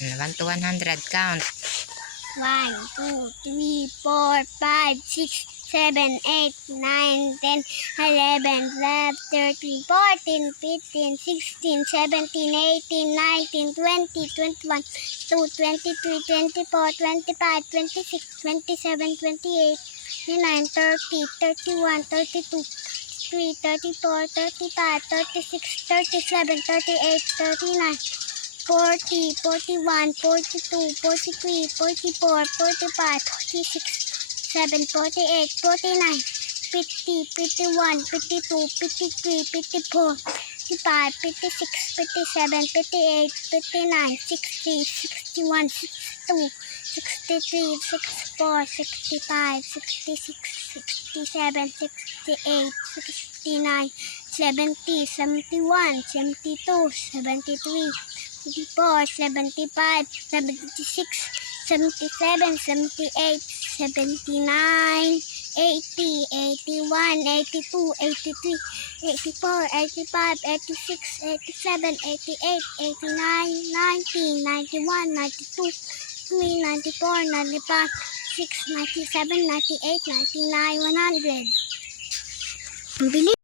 1 to 100, count. 1, 2, 3, 4, 5, 6, 7, 8, 9, 10, 11, 12, 13, 14, 15, 16, 17, 18, 19, 20, 21, 22, 23, 24, 25, 26, 27, 28, 29, 30, 31, 32, 33, 34, 35, 36, 37, 38, 39, 40, 41, 42, 43, 44, 45, 46, 7, 48, 49, 50, 51, 52, 53, 54, 55, 56, 57, 58, 59, 60, 61, 62, 63, 64, 65, 66, 67, 68, 69, 70, 71, 72, 73, 74, 75, 76, 77, 78, 79, 80, 81, 82, 83, 84, 85, 86, 87, 88, 89, 90, 91, 92, 93, 94, 95, 6, 97, 98, 99, 100. Ang bilis!